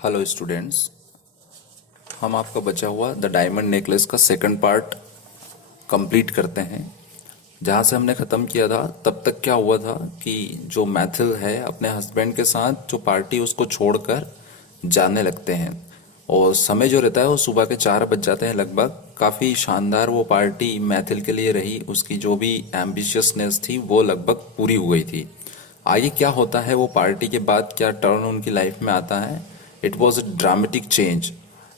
Hello students. हम आपका बचा हुआ द डायमंड नेकलेस का सेकंड पार्ट कंप्लीट करते हैं। जहाँ से हमने ख़त्म किया था तब तक क्या हुआ था कि जो मैथिल है अपने हस्बैंड के साथ जो पार्टी उसको छोड़कर जाने लगते हैं, और समय जो रहता है वो सुबह के 4 बज जाते हैं लगभग। काफ़ी शानदार वो पार्टी मैथिल के लिए रही, उसकी जो भी एम्बिशियसनेस थी वो लगभग पूरी हो गई थी। आगे क्या होता है, वो पार्टी के बाद क्या टर्न उनकी लाइफ में आता है। It was a dramatic change.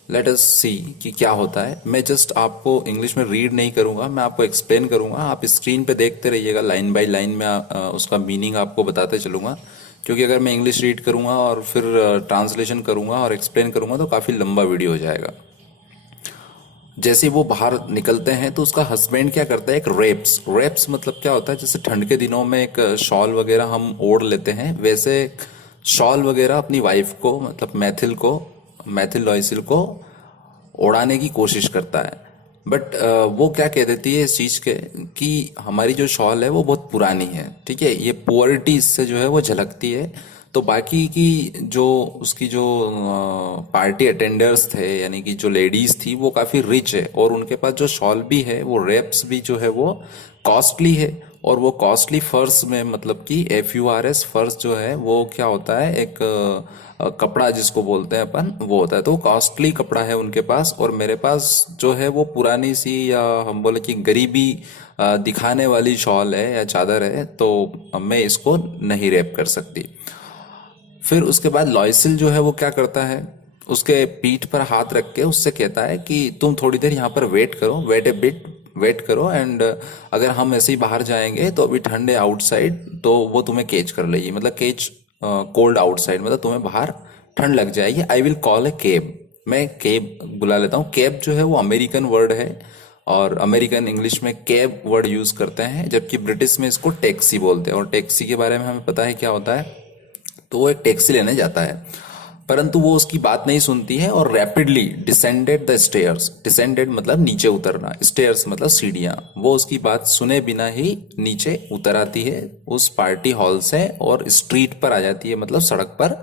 Let us see कि क्या होता है। मैं जस्ट आपको इंग्लिश में रीड नहीं करूंगा, मैं आपको एक्सप्लेन करूंगा। आप स्क्रीन पे देखते रहिएगा, लाइन बाय लाइन में उसका मीनिंग आपको बताते चलूंगा। क्योंकि अगर मैं इंग्लिश रीड करूंगा और फिर ट्रांसलेशन करूंगा और एक्सप्लेन करूंगा तो काफ़ी लंबा वीडियो हो जाएगा। जैसे ही वो बाहर निकलते हैं तो उसका हस्बैंड क्या करता है, एक रेप्स। रेप्स मतलब क्या होता है, जैसे ठंड के दिनों में एक शॉल वगैरह हम ओढ़ लेते हैं, वैसे शॉल वगैरह अपनी वाइफ को, मतलब मैथिल लॉयसिल को उड़ाने की कोशिश करता है। बट वो क्या कह देती है इस चीज के कि हमारी जो शॉल है वो बहुत पुरानी है, ठीक है। ये पुअरिटी इससे जो है वो झलकती है। तो बाकी की जो उसकी जो पार्टी अटेंडर्स थे, यानी कि जो लेडीज थी, वो काफी रिच है और उनके पास जो शॉल भी है, वो रेप्स भी जो है वो कॉस्टली है। और वो कॉस्टली फर्स में, मतलब कि FURS फर्स जो है वो क्या होता है, एक कपड़ा जिसको बोलते हैं अपन, वो होता है। तो कॉस्टली कपड़ा है उनके पास, और मेरे पास जो है वो पुरानी सी, या हम बोले कि गरीबी दिखाने वाली शॉल है या चादर है, तो मैं इसको नहीं रैप कर सकती। फिर उसके बाद लॉयसिल जो है वो क्या करता है, उसके पीठ पर हाथ रख के उससे कहता है कि तुम थोड़ी देर यहाँ पर वेट करो, वेट ए बिट, वेट करो। एंड अगर हम ऐसे ही बाहर जाएंगे तो अभी ठंड है आउटसाइड, तो वो तुम्हें केच कर लेगी, मतलब केच, कोल्ड आउटसाइड, मतलब तुम्हें बाहर ठंड लग जाएगी। I will call A cab, मैं कैब बुला लेता हूँ। कैब जो है वो अमेरिकन वर्ड है, और अमेरिकन इंग्लिश में कैब वर्ड यूज करते हैं, जबकि ब्रिटिश में इसको टैक्सी बोलते हैं। और टैक्सी के बारे में हमें पता है क्या होता है। तो वो एक टैक्सी लेने जाता है, परंतु वो उसकी बात नहीं सुनती है और rapidly descended the stairs. Descended मतलब नीचे उतरना, स्टेयर्स मतलब सीढ़ियां। वो उसकी बात सुने बिना ही नीचे उतर आती है उस पार्टी हॉल से, और स्ट्रीट पर आ जाती है, मतलब सड़क पर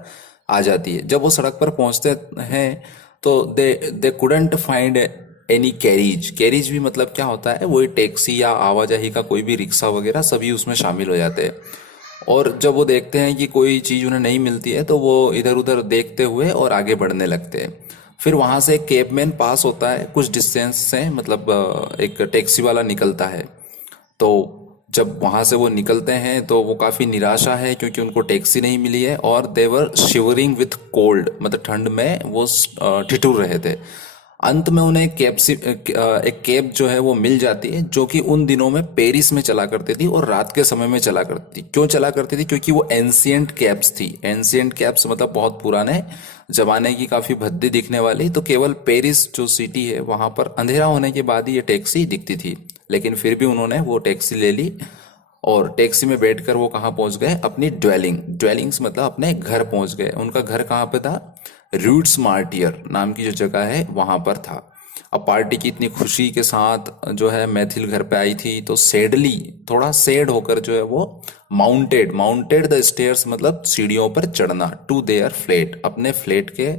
आ जाती है। जब वो सड़क पर पहुंचते हैं तो they couldn't find any carries. Carries भी मतलब क्या होता है, वही टैक्सी या आवाजाही का कोई भी रिक्शा वगैरह, सभी उसमें शामिल हो जाते हैं। और जब वो देखते हैं कि कोई चीज़ उन्हें नहीं मिलती है तो वो इधर उधर देखते हुए और आगे बढ़ने लगते हैं। फिर वहां से एक कैबमैन पास होता है कुछ डिस्टेंस से, मतलब एक टैक्सी वाला निकलता है। तो जब वहां से वो निकलते हैं तो वो काफी निराशा है, क्योंकि उनको टैक्सी नहीं मिली है, और देवर शिवरिंग विथ कोल्ड, मतलब ठंड में वो ठिठुर रहे थे। अंत में उन्हें एक कैब जो है वो मिल जाती है, जो कि उन दिनों में पेरिस में चला करती थी और रात के समय में चला करती थी। क्यों चला करती थी, क्योंकि वो एंशियंट कैब्स थी। एंशियंट कैब्स मतलब बहुत पुराने जमाने की, काफी भद्दी दिखने वाली। तो केवल पेरिस जो सिटी है वहां पर अंधेरा होने के बाद ही ये टैक्सी दिखती थी, लेकिन फिर भी उन्होंने वो टैक्सी ले ली। और टैक्सी में बैठकर वो कहाँ पहुंच गए, अपनी ड्वेलिंग्स मतलब अपने घर पहुंच गए। उनका घर कहाँ पे था, रूट्स मार्टियर नाम की जो जगह है वहां पर था। अब पार्टी की इतनी खुशी के साथ जो है मैथिल घर पे आई थी, तो सैडली, थोड़ा सैड होकर जो है वो माउंटेड द स्टेयर्स, मतलब सीढ़ियों पर चढ़ना, टू देयर फ्लैट, अपने फ्लैट के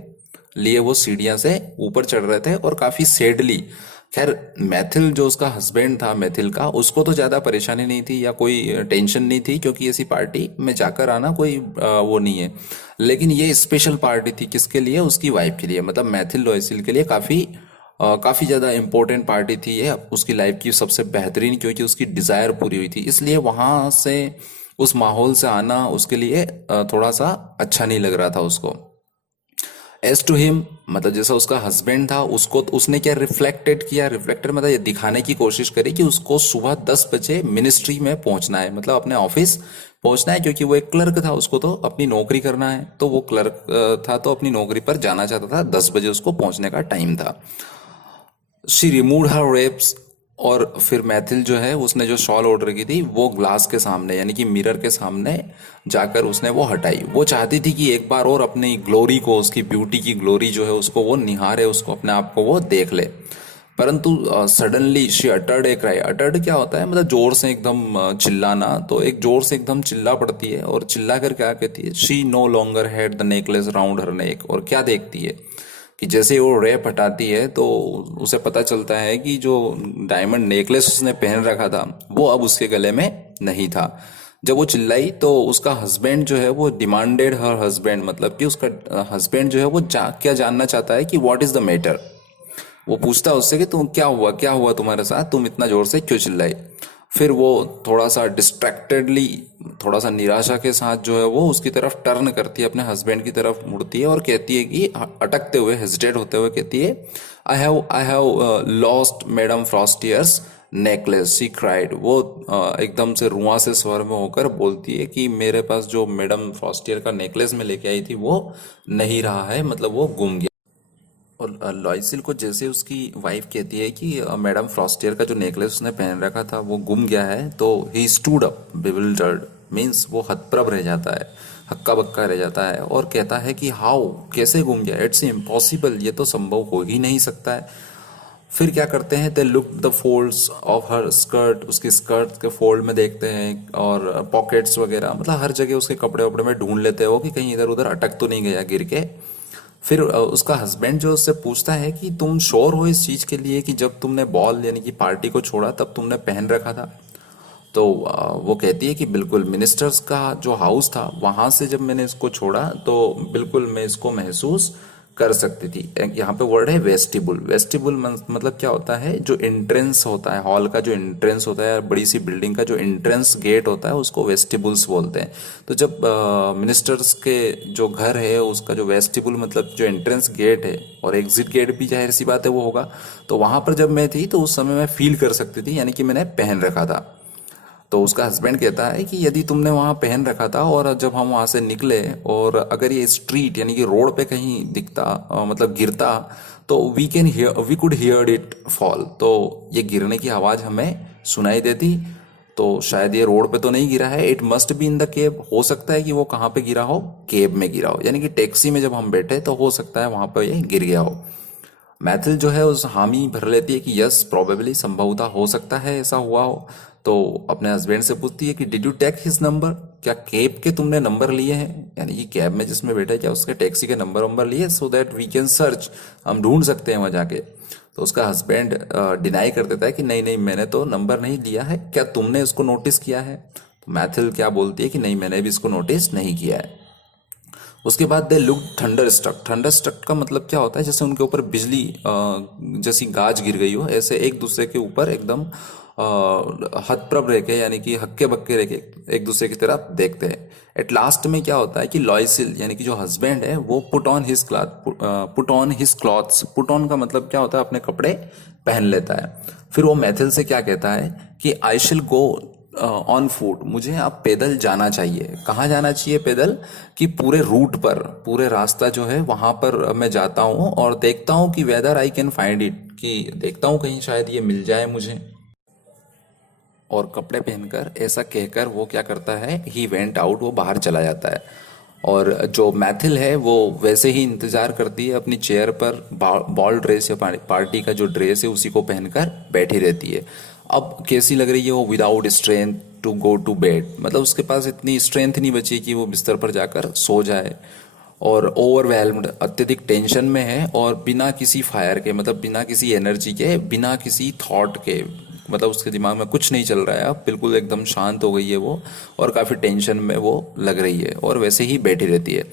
लिए वो सीढ़ियां से ऊपर चढ़ रहे थे, और काफी सैडली। खैर मैथिल जो उसका हस्बैंड था मैथिल का, उसको तो ज्यादा परेशानी नहीं थी या कोई टेंशन नहीं थी, क्योंकि ऐसी पार्टी में जाकर आना कोई वो नहीं है। लेकिन ये स्पेशल पार्टी थी किसके लिए, उसकी वाइफ के लिए, मतलब मैथिल लॉयसिल के लिए काफी ज्यादा इंपॉर्टेंट पार्टी थी ये, उसकी लाइफ की सबसे बेहतरीन, क्योंकि उसकी डिजायर पूरी हुई थी। इसलिए वहां से, उस माहौल से आना उसके लिए थोड़ा सा अच्छा नहीं लग रहा था उसको। एज टू हिम, मतलब जैसा उसका हस्बैंड था, उसको उसने क्या रिफ्लेक्टेड किया, रिफ्लेक्टेड मतलब ये दिखाने की कोशिश करी कि उसको सुबह 10 बजे मिनिस्ट्री में पहुंचना है, मतलब अपने ऑफिस पहुंचना है, क्योंकि वो एक क्लर्क था, उसको तो अपनी नौकरी करना है। तो वो क्लर्क था, तो अपनी नौकरी पर जाना चाहता था, 10 बजे उसको पहुंचने का टाइम था। She remove her wraps. और फिर मैथिल जो है, उसने जो शॉल ऑर्डर की थी वो ग्लास के सामने, यानी कि मिरर के सामने जाकर उसने वो हटाई। वो चाहती थी कि एक बार और अपनी ग्लोरी को, उसकी ब्यूटी की ग्लोरी जो है उसको वो निहारे, उसको अपने आप को वो देख ले। परंतु suddenly she uttered a cry. Uttered क्या होता है, मतलब जोर से एकदम चिल्लाना। तो एक जोर से एकदम चिल्ला पड़ती है और चिल्ला कर क्या कहती है, she no longer had the necklace round her neck. और क्या देखती है कि जैसे ही वो रैप हटाती है तो उसे पता चलता है कि जो डायमंड नेकलेस उसने पहन रखा था वो अब उसके गले में नहीं था। जब वो चिल्लाई तो उसका हस्बैंड जो है वो डिमांडेड हर हस्बैंड, मतलब कि उसका हस्बैंड जो है वो क्या जानना चाहता है कि व्हाट इज द मैटर। वो पूछता है उससे कि तुम क्या हुआ तुम्हारे साथ, तुम इतना जोर से क्यों चिल्लाई। फिर वो थोड़ा सा डिस्ट्रैक्टेडली, थोड़ा सा निराशा के साथ जो है वो उसकी तरफ टर्न करती है, अपने हस्बैंड की तरफ मुड़ती है और कहती है कि अटकते हुए, हेजिटेट होते हुए कहती है, I have lost madam Forestier's necklace, she cried. वो एकदम से रुआ से स्वर में होकर बोलती है कि मेरे पास जो मैडम फ्रॉस्टियर का नेकलेस में लेके आई थी वो नहीं रहा है, मतलब वो गुम गया। और लॉयसिल को जैसे उसकी वाइफ कहती है कि मैडम फ्रॉस्टियर का जो नेकलेस उसने पहन रखा था वो गुम गया है, तो he stood up bewildered, means वो हतप्रभ रह जाता है, हक्का बक्का रह जाता है और कहता है कि हाउ, कैसे गुम गया, इट्स इम्पॉसिबल, ये तो संभव हो ही नहीं सकता है। फिर क्या करते हैं, they look the folds of her skirt, उसकी स्कर्ट के फोल्ड में देखते हैं और पॉकेट्स वगैरह, मतलब हर जगह उसके कपड़े वपड़े में ढूंढ लेते हो कि कहीं इधर उधर अटक तो नहीं गया गिर के। फिर उसका हस्बैंड जो उससे पूछता है कि तुम श्योर हो इस चीज के लिए कि जब तुमने बॉल यानी कि पार्टी को छोड़ा तब तुमने पहन रखा था। तो वो कहती है कि बिल्कुल, मिनिस्टर्स का जो हाउस था वहां से जब मैंने इसको छोड़ा तो बिल्कुल मैं इसको महसूस कर सकती थी। यहाँ पे वर्ड है वेस्टिबुल। वेस्टिबुल मतलब क्या होता है, जो एंट्रेंस होता है, हॉल का जो एंट्रेंस होता है, बड़ी सी बिल्डिंग का जो एंट्रेंस गेट होता है उसको वेस्टिबुल्स बोलते हैं। तो जब मिनिस्टर्स के जो घर है उसका जो वेस्टिबुल मतलब जो एंट्रेंस गेट है, और एग्जिट गेट भी जाहिर सी बात है वो होगा, तो वहां पर जब मैं थी तो उस समय मैं फील कर सकती थी, यानी कि मैंने पहन रखा था। तो उसका हस्बैंड कहता है कि यदि तुमने वहां पहन रखा था और जब हम वहां से निकले और अगर ये स्ट्रीट यानी कि रोड पे कहीं दिखता, मतलब गिरता, तो we could hear it fall, तो ये गिरने की आवाज हमें सुनाई देती। तो शायद ये रोड पे तो नहीं गिरा है, it must be in the cab, हो सकता है कि वो कहाँ पे गिरा हो, केब में गिरा हो, यानी कि टैक्सी में जब हम बैठे तो हो सकता है वहां पे ये गिर गया हो। मैथिल जो है उस हामी भर लेती है कि यस प्रोबेबली, संभवतः हो सकता है ऐसा हुआ हो। तो अपने हस्बैंड से पूछती है कि did you take his number, क्या कैब के तुमने नंबर लिए हैं, यानी कि कैब में जिसमें बैठे क्या उसके टैक्सी के नंबर लिए, so that we can search, हम ढूंढ सकते हैं वहां जाके। तो उसका हस्बैंड डिनाई कर देता है कि नहीं नहीं, मैंने तो नंबर नहीं लिया है, क्या तुमने इसको नोटिस किया है। तो मैथिल क्या बोलती है कि नहीं, मैंने भी इसको नोटिस नहीं किया है। उसके बाद they look thunderstruck. Thunderstruck का मतलब क्या होता है, जैसे उनके ऊपर बिजली जैसी गाज गिर गई हो, ऐसे एक दूसरे के ऊपर एकदम हतप्रभ रह के, यानी कि हक्के बक्के रह के एक दूसरे की तरफ देखते हैं। एट लास्ट में क्या होता है कि लॉयसिल यानी कि जो हस्बैंड है वो put on his clothes. Put on का मतलब क्या होता है, अपने कपड़े पहन लेता है। फिर वो मैथिल से क्या कहता है कि आई शिल गो ऑन फूट, मुझे अब पैदल जाना चाहिए। कहाँ जाना चाहिए पैदल, कि पूरे रूट पर, पूरे रास्ता जो है वहां पर मैं जाता हूँ और देखता हूँ कि whether I can find it, कि देखता हूँ कहीं शायद ये मिल जाए मुझे। और कपड़े पहनकर ऐसा कहकर वो क्या करता है, ही वेंट आउट, वो बाहर चला जाता है। और जो मैथिल है वो वैसे ही इंतजार करती है अपनी चेयर पर, बॉल ड्रेस या पार्टी का जो ड्रेस है उसी को पहनकर बैठी रहती है। अब कैसी लग रही है वो, without strength to go to bed, मतलब उसके पास इतनी स्ट्रेंथ नहीं बची कि वो बिस्तर पर जाकर सो जाए। और ओवरवेल्म्ड, अत्यधिक टेंशन में है और बिना किसी फायर के, मतलब बिना किसी एनर्जी के, बिना किसी थॉट के, मतलब उसके दिमाग में कुछ नहीं चल रहा है, अब बिल्कुल एकदम शांत हो गई है वो और काफी टेंशन में वो लग रही है और वैसे ही बैठी रहती है।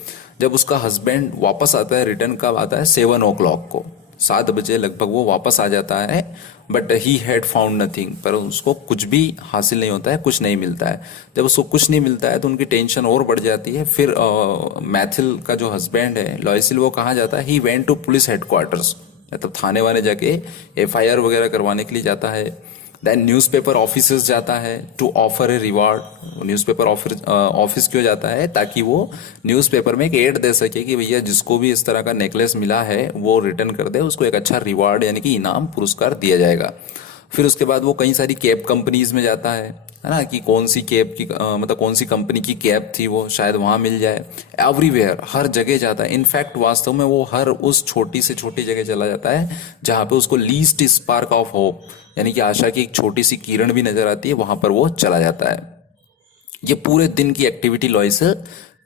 जब उसका हस्बैंड वापस आता है, रिटर्न कब आता है, 7 o'clock को, 7 बजे लगभग वो वापस आ जाता है। But he had found nothing, पर उसको कुछ भी हासिल नहीं होता है, कुछ नहीं मिलता है। जब उसको कुछ नहीं मिलता है तो उनकी टेंशन और बढ़ जाती है। फिर मैथिल का जो हस्बैंड है लॉयसिल, वो कहाँ जाता है, he went to police headquarters, मतलब थाने वाने जाके एफआईआर वगैरह करवाने के लिए जाता है। देन न्यूज़पेपर ऑफिसेस जाता है to offer a reward. Newspaper office क्यों जाता है, ताकि वो न्यूज़पेपर में एक एड दे सके कि भैया जिसको भी इस तरह का नेकलेस मिला है वो रिटर्न कर दे, उसको एक अच्छा रिवार्ड यानी कि इनाम पुरस्कार दिया जाएगा। फिर उसके बाद वो कई सारी कैब कंपनीज में जाता है ना, कि कौन सी कैब की मतलब कौन सी कंपनी की कैब थी वो, शायद वहां मिल जाए। एवरीवेयर, हर जगह जाता है। इनफैक्ट वास्तव में वो हर उस छोटी से छोटी जगह चला जाता है जहां पे उसको लीस्ट स्पार्क ऑफ होप, यानी कि आशा की एक छोटी सी किरण भी नजर आती है, वहां पर वो चला जाता है। ये पूरे दिन की एक्टिविटी लॉयसल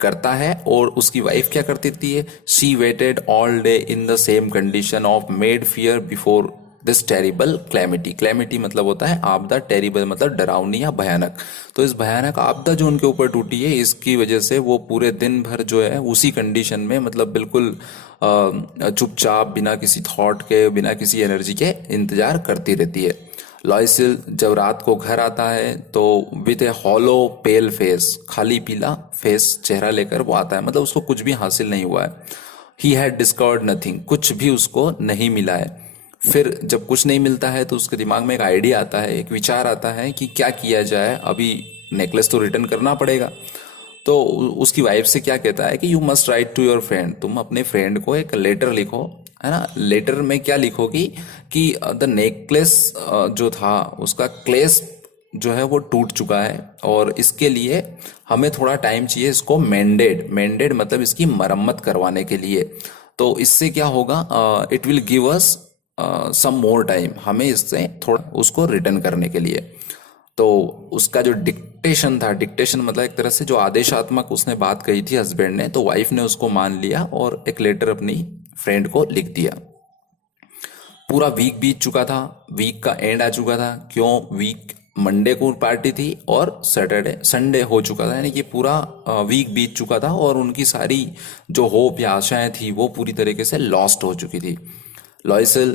करता है। और उसकी वाइफ क्या करती थी, she weighted all day in the same condition of made fear before this terrible calamity. Calamity मतलब होता है आपदा, टेरिबल मतलब डरावनी या भयानक। तो इस भयानक आपदा जो उनके ऊपर टूटी है, इसकी वजह से वो पूरे दिन भर जो है उसी कंडीशन में, मतलब बिल्कुल चुपचाप, बिना किसी थॉट के, बिना किसी एनर्जी के इंतजार करती रहती है। लॉयसिल जब रात को घर आता है तो with A hollow pale face, खाली पीला फेस, चेहरा लेकर वो आता है, मतलब उसको कुछ भी हासिल नहीं हुआ है। ही हैड डिस्कवर्ड नथिंग, कुछ भी उसको नहीं मिला है। फिर जब कुछ नहीं मिलता है तो उसके दिमाग में एक आइडिया आता है, एक विचार आता है कि क्या किया जाए, अभी नेकलेस तो रिटर्न करना पड़ेगा। तो उसकी वाइफ से क्या कहता है कि you must write to your friend, तुम अपने फ्रेंड को एक लेटर लिखो, है ना। लेटर में क्या लिखोगी कि द नेकलेस जो था उसका क्लेस जो है वो टूट चुका है, और इसके लिए हमें थोड़ा टाइम चाहिए इसको मेंडेड, मेंडेड मतलब इसकी मरम्मत करवाने के लिए। तो इससे क्या होगा, it will give us some more time, हमें इससे थोड़ा उसको रिटर्न करने के लिए। तो उसका जो डिक्टेशन था, डिक्टेशन मतलब एक तरह से जो आदेशात्मक उसने बात कही थी हस्बैंड ने, तो वाइफ ने उसको मान लिया और एक लेटर अपनी फ्रेंड को लिख दिया। पूरा वीक बीत चुका था, वीक का एंड आ चुका था। क्यों, वीक मंडे को पार्टी थी और सैटरडे संडे हो चुका था, यानी कि पूरा वीक बीत चुका था और उनकी सारी जो होप या आशाएं थी वो पूरी तरीके से लॉस्ट हो चुकी थी। लॉयसल,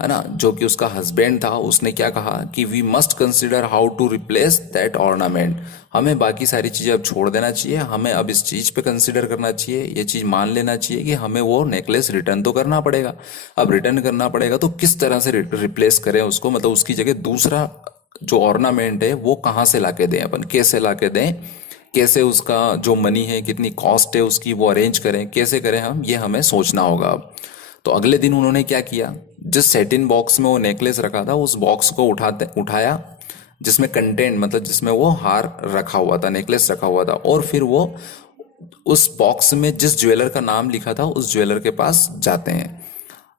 है ना, जो कि उसका हस्बैंड था, उसने क्या कहा कि we must consider how to replace that ornament, हमें बाकी सारी चीजें अब छोड़ देना चाहिए, हमें अब इस चीज पे कंसिडर करना चाहिए, ये चीज मान लेना चाहिए कि हमें वो नेकलेस रिटर्न तो करना पड़ेगा। अब रिटर्न करना पड़ेगा तो किस तरह से रिप्लेस करें उसको, मतलब उसकी जगह दूसरा जो ऑर्नामेंट है वो कहाँ से लाके दें, अपन कैसे लाके दें, कैसे उसका जो मनी है, कितनी कॉस्ट है उसकी, वो अरेंज करें, कैसे करें हम, ये हमें सोचना होगा अब। तो अगले दिन उन्होंने क्या किया, जिस सेटिन बॉक्स में वो नेकलेस रखा था उस बॉक्स को उठाया, जिसमें कंटेंट मतलब जिसमें वो हार रखा हुआ था, नेकलेस रखा हुआ था, और फिर वो उस बॉक्स में जिस ज्वेलर का नाम लिखा था उस ज्वेलर के पास जाते हैं।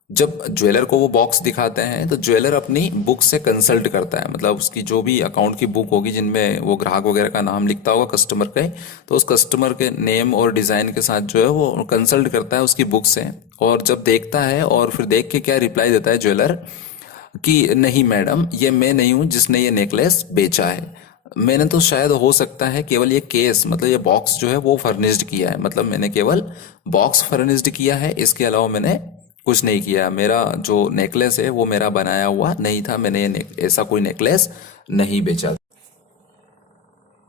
जब ज्वेलर को वो बॉक्स दिखाते हैं तो ज्वेलर अपनी बुक से कंसल्ट करता है, मतलब उसकी जो भी अकाउंट की बुक होगी जिनमें वो ग्राहक वगैरह का नाम लिखता होगा कस्टमर के, तो उस कस्टमर के नेम और डिजाइन के साथ जो है वो कंसल्ट करता है उसकी बुक से। और जब देखता है और फिर देख के क्या रिप्लाई देता है ज्वेलर कि नहीं मैडम, ये मैं नहीं हूं जिसने ये नेकलेस बेचा है, मैंने तो शायद हो सकता है केवल ये केस, मतलब ये बॉक्स जो है वो फर्निश्ड किया है, मतलब मैंने केवल बॉक्स फर्निश्ड किया है, इसके अलावा मैंने कुछ नहीं किया। मेरा जो नेकलेस है वो मेरा बनाया हुआ नहीं था, मैंने ये ऐसा कोई नेकलेस नहीं बेचा।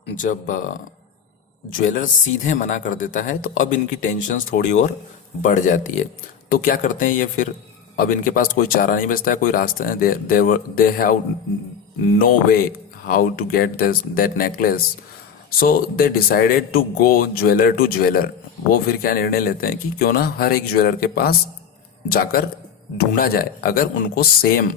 जब ज्वेलर सीधे मना कर देता है तो अब इनकी टेंशन थोड़ी और बढ़ जाती है। तो क्या करते हैं ये फिर, अब इनके पास कोई चारा नहीं बचता है, कोई रास्ता है, they have no way how to get this that necklace. So they decided to go jeweller to jeweller. वो फिर क्या निर्णय लेते हैं कि क्यों ना हर एक ज्वेलर के पास जाकर ढूंढा जाए, अगर उनको सेम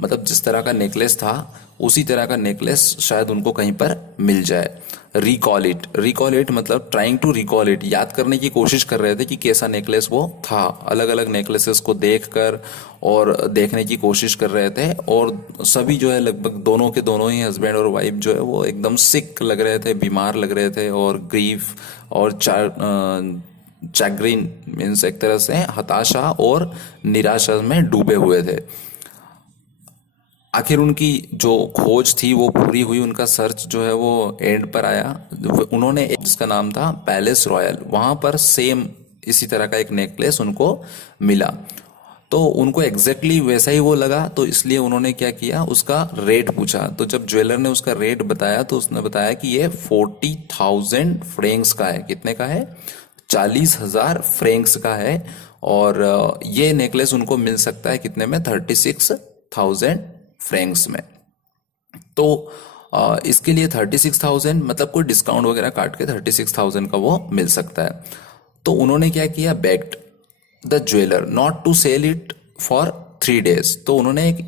मतलब जिस तरह का नेकलेस था उसी तरह का नेकलेस शायद उनको कहीं पर मिल जाए। रिकॉल इट मतलब ट्राइंग टू रिकॉल इट, याद करने की कोशिश कर रहे थे कि कैसा नेकलेस वो था, अलग अलग नेकलेसेस को देखकर और देखने की कोशिश कर रहे थे। और सभी जो है लगभग दोनों के दोनों ही हस्बैंड और वाइफ जो है वो एकदम सिक लग रहे थे, बीमार लग रहे थे, और ग्रीफ और चैग्रिन मीन्स एक तरह से हताशा और निराशा में डूबे हुए थे। आखिर उनकी जो खोज थी वो पूरी हुई, उनका सर्च जो है वो एंड पर आया। उन्होंने जिसका नाम था पैलेस रॉयल, वहां पर सेम इसी तरह का एक नेकलेस उनको मिला। तो उनको एग्जैक्टली वैसा ही वो लगा, तो इसलिए उन्होंने क्या किया, उसका रेट पूछा। तो जब ज्वेलर ने उसका रेट बताया तो उसने बताया कि ये 40,000 फ्रेंक्स का है। कितने का है, 40,000 फ्रेंक्स का है। और ये नेकलेस उनको मिल सकता है कितने में, 36,000 फ्रेंक्स में। तो इसके लिए 36,000 मतलब कोई डिस्काउंट वगैरह काट के 36,000 का वो मिल सकता है। तो उन्होंने क्या किया, begged the jeweller not to sell it for 3 days। तो उन्होंने एक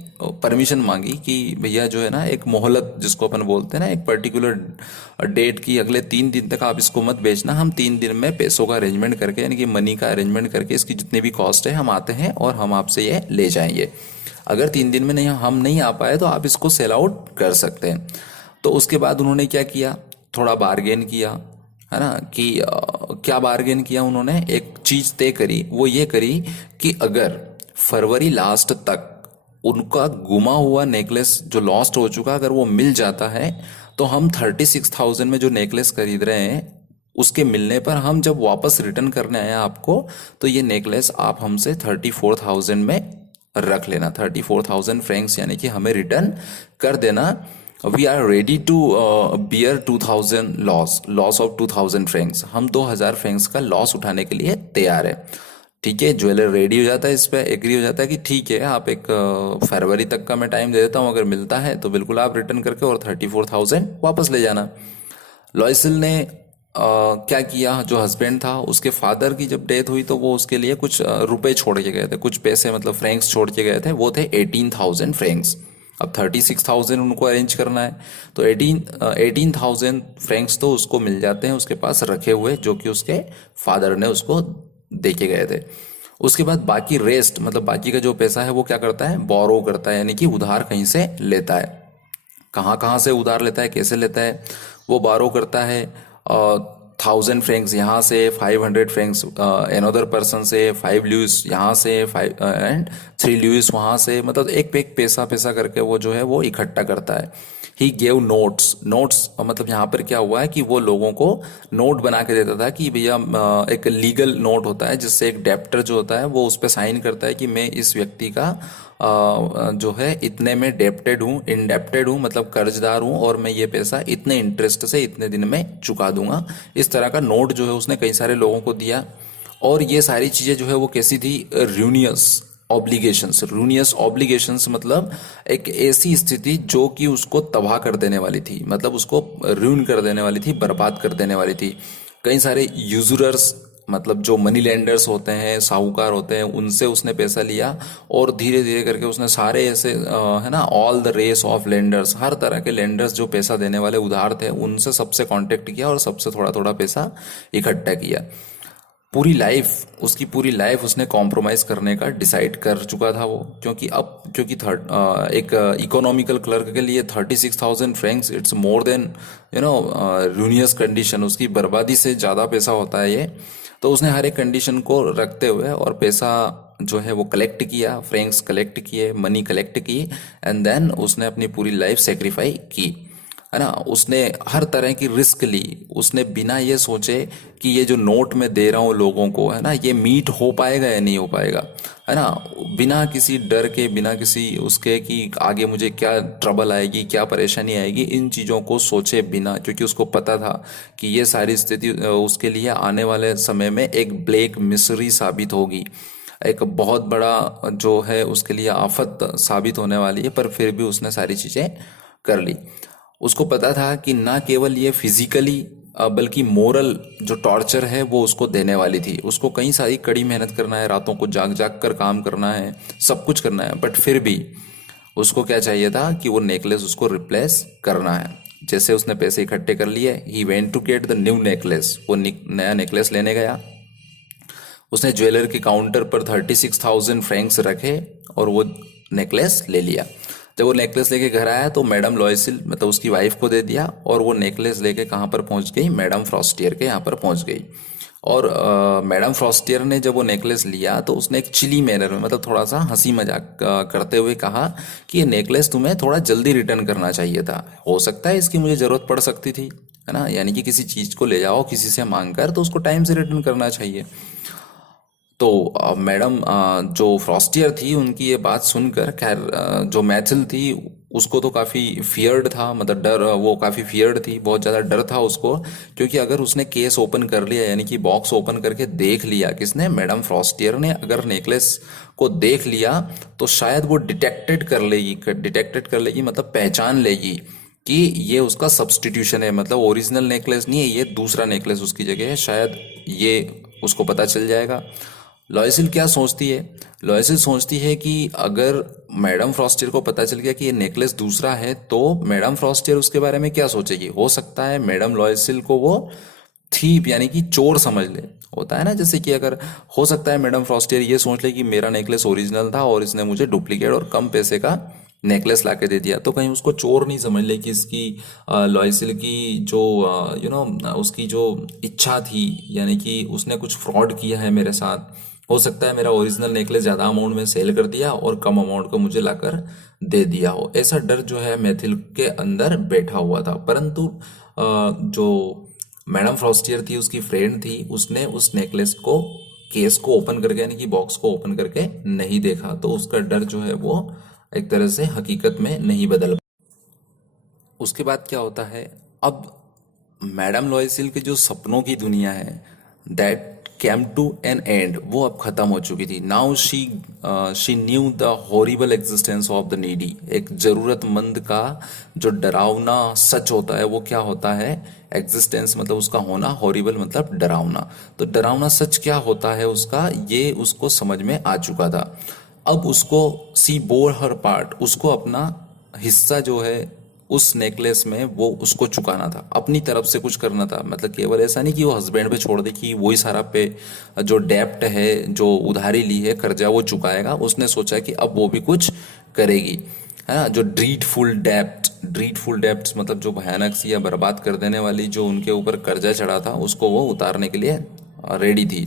परमिशन मांगी कि भैया जो है ना, एक मोहलत जिसको अपन बोलते हैं ना, एक पर्टिकुलर डेट की, अगले 3 दिन तक आप इसको मत बेचना, हम 3 दिन में पैसों का अरेंजमेंट करके, यानी कि मनी का अरेंजमेंट करके, इसकी जितनी भी कॉस्ट है हम आते हैं और हम आपसे ये ले जाएंगे। अगर 3 दिन में नहीं, हम नहीं आ पाए तो आप इसको सेल आउट कर सकते हैं। तो उसके बाद उन्होंने क्या किया, थोड़ा बार्गेन किया, है ना, कि क्या बार्गेन किया उन्होंने, एक चीज तय करी, वो ये करी कि अगर फरवरी लास्ट तक उनका गुमा हुआ नेकलेस जो लॉस्ट हो चुका, अगर वो मिल जाता है, तो हम 36,000 में जो नेकलेस खरीद रहे हैं उसके मिलने पर हम जब वापस रिटर्न करने आए आपको, तो ये नेकलेस आप हमसे 34,000 में रख लेना, 34,000 फ्रैंक्स, यानी कि हमें रिटर्न कर देना। We are ready to bear 2,000 loss of 2,000 francs, हम 2,000 फ्रैंक्स का लॉस उठाने के लिए तैयार है। ठीक है, ज्वेलर रेडी हो जाता है, इस पे एग्री हो जाता है कि ठीक है, आप एक फरवरी तक का मैं टाइम दे देता हूँ, अगर मिलता है तो बिल्कुल आप रिटर्न करके और 34,000 वापस ले जाना। लॉयसिल ने क्या किया, जो हस्बैंड था उसके फादर की जब डेथ हुई तो वो उसके लिए कुछ रुपए छोड़ के गए थे, कुछ पैसे मतलब फ्रैंक्स छोड़ के गए थे, वो थे 18,000 फ्रैंक्स। अब 36,000 उनको अरेंज करना है, तो 18,000 फ्रैंक्स तो उसको मिल जाते हैं उसके पास रखे हुए, जो कि उसके फादर ने उसको दे के गए थे। उसके बाद बाकी रेस्ट, मतलब बाकी का जो पैसा है वो क्या करता है, बोरो करता है, यानी कि उधार कहीं से लेता है। कहाँ कहाँ से उधार लेता है, कैसे लेता है, वो बोरो करता है 1,000 फ्रैंक्स यहाँ से, 500 फ्रैंक्स अनदर पर्सन से, 5 ल्यूइस यहाँ से, 5 एंड 3 ल्यूइस वहाँ से, मतलब एक पे एक पैसा पैसा करके वो जो है वो इकट्ठा करता है। ही गेव नोट्स, नोट्स मतलब यहाँ पर क्या हुआ है कि वो लोगों को नोट बना के देता था कि भैया, एक लीगल नोट होता है जिससे एक डेप्टर जो होता है वो उस पर साइन करता है कि मैं इस व्यक्ति का जो है इतने में डेप्टेड हूँ, इंडेप्टेड हूँ, मतलब कर्जदार हूँ, और मैं ये पैसा इतने इंटरेस्ट से इतने दिन में चुका दूंगा। इस तरह का नोट जो है उसने कई सारे लोगों को दिया। और ये सारी चीजें जो है वो कैसी थी, रूनियस ऑब्लिगेशंस मतलब एक ऐसी स्थिति जो कि उसको तबाह कर देने वाली थी, मतलब उसको र्यून कर देने वाली थी, बर्बाद कर देने वाली थी। कई सारे यूजरर्स, मतलब जो मनी लेंडर्स होते हैं, साहूकार होते हैं, उनसे उसने पैसा लिया, और धीरे धीरे करके उसने सारे ऐसे है ना, all the race of lenders, हर तरह के लेंडर्स जो पैसा देने वाले उधार थे, उनसे सबसे कांटेक्ट किया और सबसे थोड़ा थोड़ा पैसा इकट्ठा किया। पूरी लाइफ, उसकी पूरी लाइफ उसने कॉम्प्रोमाइज करने का डिसाइड कर चुका था वो, क्योंकि एक इकोनॉमिकल क्लर्क के लिए 36,000 francs it's more than ruinous condition, उसकी बर्बादी से ज़्यादा पैसा होता है ये। तो उसने हर एक कंडीशन को रखते हुए और पैसा जो है वो कलेक्ट किया, फ्रैंक्स कलेक्ट किए, मनी कलेक्ट की, एंड देन उसने अपनी पूरी लाइफ सेक्रीफाई की, है ना। उसने हर तरह की रिस्क ली, उसने बिना ये सोचे कि ये जो नोट मैं दे रहा हूँ लोगों को, है ना, ये मीट हो पाएगा या नहीं हो पाएगा, है ना, बिना किसी डर के, बिना किसी उसके कि आगे मुझे क्या ट्रबल आएगी, क्या परेशानी आएगी, इन चीज़ों को सोचे बिना, क्योंकि उसको पता था कि ये सारी स्थिति उसके लिए आने वाले समय में एक ब्लैक मिस्ट्री साबित होगी, एक बहुत बड़ा जो है उसके लिए आफत साबित होने वाली है। पर फिर भी उसने सारी चीज़ें कर ली। उसको पता था कि ना केवल ये फिजिकली बल्कि मोरल जो टॉर्चर है वो उसको देने वाली थी। उसको कई सारी कड़ी मेहनत करना है, रातों को जाग जाग कर काम करना है, सब कुछ करना है, बट फिर भी उसको क्या चाहिए था कि वो नेकलेस उसको रिप्लेस करना है। जैसे उसने पैसे इकट्ठे कर लिए, he went to get the new necklace, वो नया नेकलेस लेने गया। उसने ज्वेलर के काउंटर पर 36,000 फ्रैंक्स रखे और वो नेकलेस ले लिया। जब वो नेकलेस लेके घर आया तो मैडम लॉयसिल मतलब उसकी वाइफ को दे दिया, और वो नेकलेस लेके कहाँ पर पहुंच गई, मैडम फ्रॉस्टियर के यहाँ पर पहुंच गई। और मैडम फ्रॉस्टियर ने जब वो नेकलेस लिया तो उसने एक चिली मैनर में, मतलब थोड़ा सा हंसी मजाक करते हुए कहा कि ये नेकलेस तुम्हें थोड़ा जल्दी रिटर्न करना चाहिए था, हो सकता है इसकी मुझे जरूरत पड़ सकती थी, है ना, यानी कि किसी चीज को ले जाओ किसी से मांग कर तो उसको टाइम से रिटर्न करना चाहिए। तो मैडम जो फ्रॉस्टियर थी उनकी ये बात सुनकर, खैर जो मैथिल थी उसको तो काफ़ी फियर्ड था, मतलब डर, वो काफ़ी फियर्ड थी, बहुत ज़्यादा डर था उसको, क्योंकि अगर उसने केस ओपन कर लिया, यानी कि बॉक्स ओपन करके देख लिया, किसने, मैडम फ्रॉस्टियर ने अगर नेकलेस को देख लिया तो शायद वो डिटेक्टेड कर लेगी मतलब पहचान लेगी कि ये उसका सब्सटीट्यूशन है, मतलब ओरिजिनल नेकलेस नहीं है, ये दूसरा नेकलेस उसकी जगह है, शायद ये उसको पता चल जाएगा। लॉयसिल क्या सोचती है? लॉयसिल सोचती है कि अगर मैडम फ्रॉस्टियर को पता चल गया कि ये नेकलेस दूसरा है तो मैडम फ्रॉस्टियर उसके बारे में क्या सोचेगी। हो सकता है मैडम लॉयसिल को वो थीप यानी कि चोर समझ ले। होता है ना, जैसे कि अगर हो सकता है मैडम फ्रॉस्टियर ये सोच ले कि मेरा नेकलेस ओरिजिनल था और इसने मुझे डुप्लीकेट और कम पैसे का नेकलेस ला के दे दिया, तो कहीं उसको चोर नहीं समझ ले कि इसकी लॉयसिल की जो उसकी जो इच्छा थी, यानी कि उसने कुछ फ्रॉड किया है मेरे साथ। हो सकता है मेरा ओरिजिनल नेकलेस ज़्यादा अमाउंट में सेल कर दिया और कम अमाउंट को मुझे लाकर दे दिया हो। ऐसा डर जो है मैथिल के अंदर बैठा हुआ था। परंतु जो मैडम फ्रॉस्टियर थी, उसकी फ्रेंड थी, उसने उस नेकलेस को, केस को ओपन करके यानी कि बॉक्स को ओपन करके नहीं देखा, तो उसका डर जो है वो एक तरह से हकीकत में नहीं बदल। उसके बाद क्या होता है, अब मैडम लॉयसिल के जो सपनों की दुनिया है, that came to an end, वो अब खत्म हो चुकी थी। Now she knew the horrible existence of the needy. एक जरूरतमंद का जो डरावना सच होता है वो क्या होता है, एग्जिस्टेंस मतलब उसका होना, हॉरिबल मतलब डरावना। तो डरावना सच क्या होता है उसका, ये उसको समझ में आ चुका था। अब उसको सी बोर हर पार्ट, उसको अपना हिस्सा जो है उस नेकलेस में वो उसको चुकाना था, अपनी तरफ से कुछ करना था। मतलब केवल ऐसा नहीं कि वो हस्बैंड पे छोड़ दे कि वही सारा पे जो डेप्ट है, जो उधारी ली है, कर्जा वो चुकाएगा। उसने सोचा कि अब वो भी कुछ करेगी, है ना। जो ड्रीडफुल डेप्ट मतलब जो भयानक सी या बर्बाद कर देने वाली जो उनके ऊपर कर्जा चढ़ा था, उसको वो उतारने के लिए रेडी थी।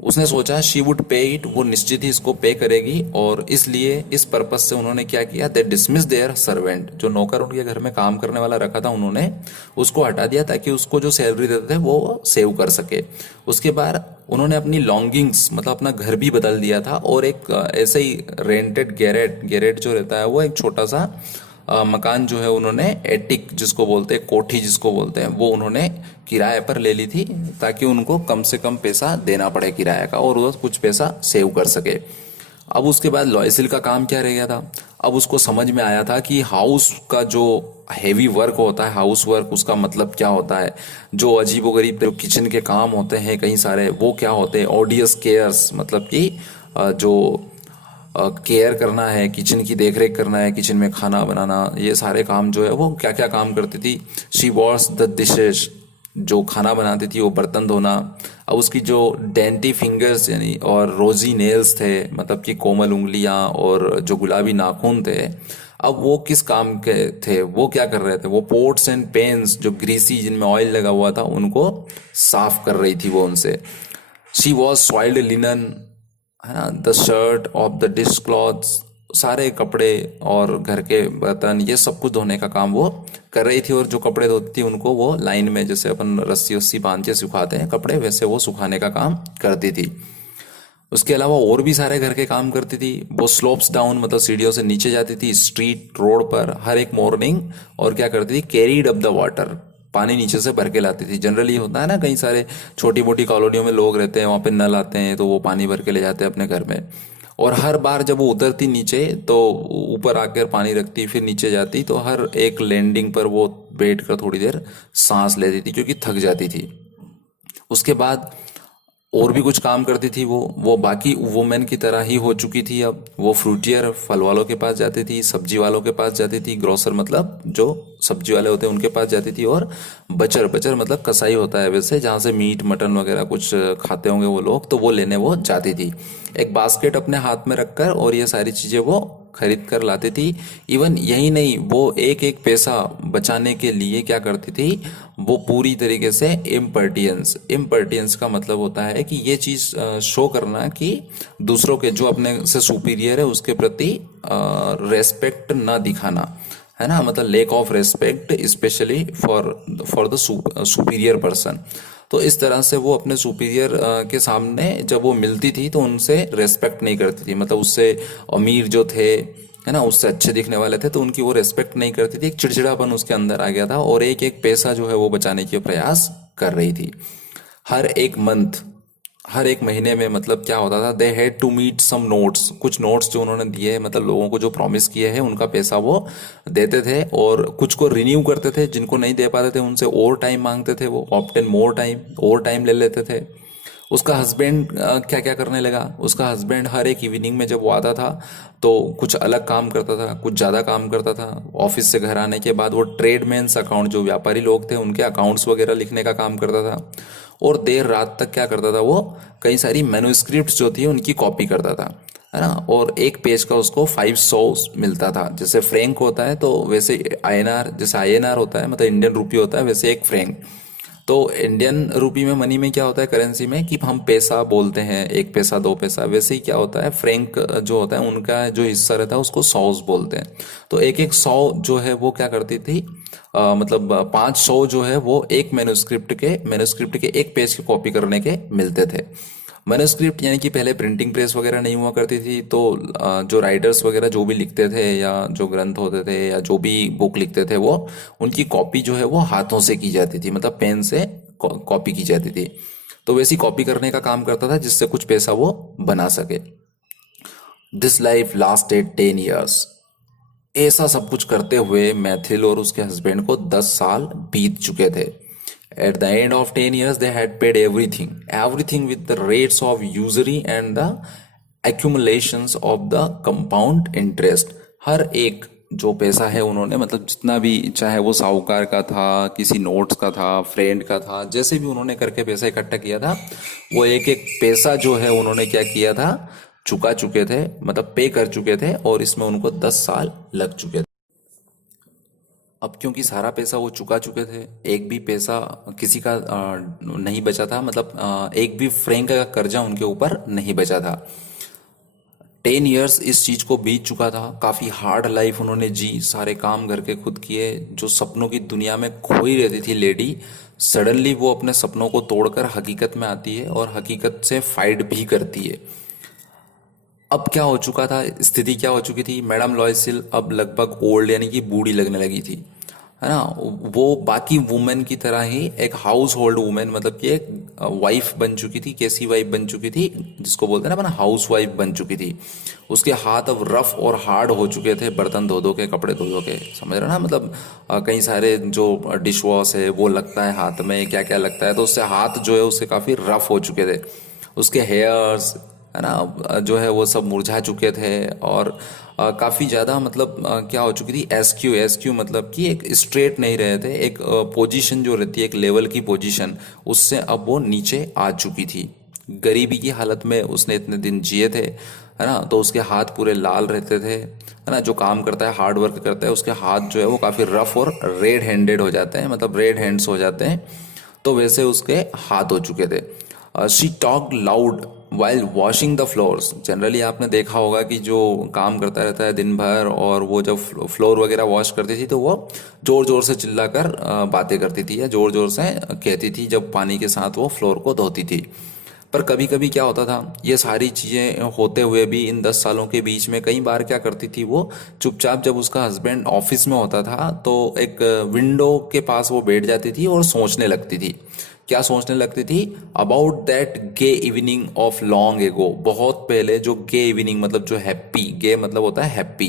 उसने सोचा शी वुड पे इट, वो निश्चित ही इसको पे करेगी। और इसलिए इस पर्पज से उन्होंने क्या किया, दे डिसमिस देयर सर्वेंट, जो नौकर उनके घर में काम करने वाला रखा था, उन्होंने उसको हटा दिया ताकि उसको जो सैलरी देते थे वो सेव कर सके। उसके बाद उन्होंने अपनी लॉन्गिंग्स मतलब अपना घर भी बदल दिया था, और एक ऐसे ही रेंटेड गैरेट जो रहता है वो एक छोटा सा मकान जो है उन्होंने एटिक जिसको बोलते हैं, कोठी जिसको बोलते हैं, वो उन्होंने किराए पर ले ली थी ताकि उनको कम से कम पैसा देना पड़े किराए का और वो कुछ पैसा सेव कर सके। अब उसके बाद लॉयसिल का काम क्या रह गया था, अब उसको समझ में आया था कि हाउस का जो हैवी वर्क होता है, हाउस वर्क, उसका मतलब क्या होता है। जो अजीबोगरीब जो किचन के काम होते हैं कई सारे, वो क्या होते हैं, ऑडियस केयर्स मतलब कि जो केयर करना है, किचन की देखरेख करना है, किचन में खाना बनाना, ये सारे काम जो है वो क्या क्या काम करती थी। शी वॉश द डिशेज, जो खाना बनाती थी, वो बर्तन धोना। अब उसकी जो डेंटी फिंगर्स यानी और रोजी नेल्स थे, मतलब कि कोमल उंगलियां और जो गुलाबी नाखून थे, अब वो किस काम के थे, वो क्या कर रहे थे, वो पोट्स एंड पेन्स जो ग्रीसी जिनमें ऑयल लगा हुआ था उनको साफ कर रही थी वो उनसे। शी वॉज सॉइल्ड लिनन, है ना, the shirt of the dish clothes, सारे कपड़े और घर के बर्तन ये सब कुछ धोने का काम वो कर रही थी। और जो कपड़े धोती थी उनको वो लाइन में, जैसे अपन रस्सी वस्सी बांध के सुखाते हैं कपड़े, वैसे वो सुखाने का काम करती थी। उसके अलावा और भी सारे घर के काम करती थी। वो स्लोप्स डाउन मतलब सीढ़ियों से नीचे जाती थी स्ट्रीट रोड पर हर एक मॉर्निंग, और क्या करती थी, कैरीड अप द वाटर, पानी नीचे से भर के लाती थी। जनरली होता है ना, कई सारे छोटी मोटी कॉलोनियों में लोग रहते हैं, वहाँ पे नल आते हैं तो वो पानी भर के ले जाते हैं अपने घर में। और हर बार जब वो उतरती नीचे तो ऊपर आकर पानी रखती, फिर नीचे जाती, तो हर एक लैंडिंग पर वो बैठ कर थोड़ी देर सांस लेती थी क्योंकि थक जाती थी। उसके बाद और भी कुछ काम करती थी वो बाकी वुमेन की तरह ही हो चुकी थी। अब वो फ्रूटियर, फल वालों के पास जाती थी, सब्जी वालों के पास जाती थी, ग्रोसर मतलब जो सब्जी वाले होते हैं उनके पास जाती थी, और बचर बचर मतलब कसाई होता है वैसे, जहाँ से मीट मटन वगैरह कुछ खाते होंगे वो लोग, तो वो लेने वो जाती थी एक बास्केट अपने हाथ में रखकर, और ये सारी चीज़ें वो खरीद कर लाती थी। इवन यही नहीं, वो एक एक पैसा बचाने के लिए क्या करती थी, वो पूरी तरीके से इम्पर्टियंस का मतलब होता है कि ये चीज़ शो करना कि दूसरों के जो अपने से सुपीरियर है उसके प्रति रेस्पेक्ट ना दिखाना, है ना, मतलब lake of respect specially for the superior person. तो इस तरह से वो अपने सुपीरियर के सामने जब वो मिलती थी तो उनसे रेस्पेक्ट नहीं करती थी, मतलब उससे अमीर जो थे, है ना, उससे अच्छे दिखने वाले थे तो उनकी वो रेस्पेक्ट नहीं करती थी। एक चिड़चिड़ापन उसके अंदर आ गया था, और एक एक पैसा जो है वो बचाने के प्रयास कर रही थी। हर एक मंथ, हर एक महीने में मतलब क्या होता था, they had to meet some notes, कुछ नोट्स जो उन्होंने दिए मतलब लोगों को जो प्रॉमिस किए हैं उनका पैसा वो देते थे, और कुछ को रिन्यू करते थे, जिनको नहीं दे पाते थे उनसे और टाइम मांगते थे, वो ऑप्टेन मोर टाइम, और टाइम ले लेते थे। उसका हस्बैंड क्या क्या करने लगा, उसका हस्बैंड हर एक इवनिंग में जब वो आता था तो कुछ अलग काम करता था, कुछ ज़्यादा काम करता था। ऑफिस से घर आने के बाद वो ट्रेडमैन्स अकाउंट, जो व्यापारी लोग थे उनके अकाउंट्स वगैरह लिखने का काम करता था। और देर रात तक क्या करता था वो, कई सारी मैन्युस्क्रिप्ट्स जो थी उनकी कॉपी करता था, है ना। और एक पेज का उसको 500 मिलता था। जैसे फ्रैंक होता है तो वैसे आईएनआर, जैसे आईएनआर होता है मतलब इंडियन रुपी होता है, वैसे एक फ्रैंक। तो इंडियन रुपी में, मनी में क्या होता है, करेंसी में, कि हम पैसा बोलते हैं, एक पैसा दो पैसा, वैसे ही क्या होता है फ्रैंक जो होता है उनका जो हिस्सा रहता है उसको सॉस बोलते हैं। तो एक एक सौ जो है वो क्या करती थी, मतलब 500 जो है वो एक मैन्युस्क्रिप्ट के एक पेज की कॉपी करने के मिलते थे। मैन्युस्क्रिप्ट यानी कि पहले प्रिंटिंग प्रेस वगैरह नहीं हुआ करती थी, तो जो राइटर्स वगैरह जो भी लिखते थे या जो ग्रंथ होते थे या जो भी बुक लिखते थे वो, उनकी कॉपी जो है वो हाथों से की जाती थी, मतलब पेन से कॉपी की जाती थी। तो वैसी कॉपी करने का काम करता था जिससे कुछ पैसा वो बना सके। This life lasted 10 years। ऐसा सब कुछ करते हुए मैथिल और उसके हस्बैंड को 10 साल बीत चुके थे। At the end of 10 years they had paid everything, everything with the rates of usury and the accumulations of the compound interest. हर एक जो पैसा है उन्होंने, मतलब जितना भी, चाहे वो साहूकार का था, किसी नोट्स का था, फ्रेंड का था, जैसे भी उन्होंने करके पैसा इकट्ठा किया था, वो एक एक पैसा जो है उन्होंने क्या किया था, चुका चुके थे, मतलब पे कर चुके थे, और इसमें उनको 10 साल लग चुके थे। अब क्योंकि सारा पैसा वो चुका चुके थे, एक भी पैसा किसी का नहीं बचा था, मतलब एक भी फ्रैंक का कर्जा उनके ऊपर नहीं बचा था। 10 years इस चीज को बीत चुका था, काफी हार्ड लाइफ उन्होंने जी, सारे काम घर के खुद किए, जो सपनों की दुनिया में खोई रहती थी लेडी, सडनली वो अपने सपनों को तोड़कर हकीकत में आती है और हकीकत से फाइट भी करती है। अब क्या हो चुका था, स्थिति क्या हो चुकी थी, मैडम लॉयसिल अब लगभग ओल्ड यानी कि बूढ़ी लगने लगी थी, है ना। वो बाकी वुमेन की तरह ही एक हाउस होल्ड वुमेन, मतलब कि एक वाइफ बन चुकी थी, कैसी वाइफ बन चुकी थी, जिसको बोलते हैं ना अपना, हाउस वाइफ बन चुकी थी। उसके हाथ अब रफ और हार्ड हो चुके थे, बर्तन धो धो के, कपड़े धो धो के, समझ रहे ना, मतलब कई सारे जो डिश वॉश है वो लगता है हाथ में, क्या क्या लगता है, तो उससे हाथ जो है उससे काफी रफ हो चुके थे। उसके हेयर्स, है ना, जो है वो सब मुरझा चुके थे, और काफी ज्यादा, मतलब क्या हो चुकी थी, एसक्यू, एसक्यू मतलब कि एक स्ट्रेट नहीं रहे थे, एक पोजीशन जो रहती है, एक लेवल की पोजीशन, उससे अब वो नीचे आ चुकी थी। गरीबी की हालत में उसने इतने दिन जिए थे, है ना, तो उसके हाथ पूरे लाल रहते थे, है ना। जो काम करता है, हार्ड वर्क करता है, उसके हाथ जो है वो काफी रफ और रेड हैंडेड हो जाते हैं, मतलब रेड हैंड्स हो जाते हैं। तो वैसे उसके हाथ हो चुके थे। She talk loud while washing the floors. Generally आपने देखा होगा कि जो काम करता रहता है दिन भर, और वो जब फ्लोर वगैरह वॉश करती थी तो वो जोर जोर से चिल्लाकर बातें करती थी, या जोर जोर से कहती थी जब पानी के साथ वो फ्लोर को धोती थी। पर कभी कभी क्या होता था, ये सारी चीजें होते हुए भी इन 10 सालों के बीच में कई बार क्या करती थी वो, चुपचाप जब उसका हस्बैंड ऑफिस में होता था तो एक विंडो के पास वो बैठ जाती थी और सोचने लगती थी। क्या सोचने लगती थी, about that gay evening of long ago, बहुत पहले जो गे इवनिंग, मतलब जो हैप्पी, गे मतलब होता है हैप्पी,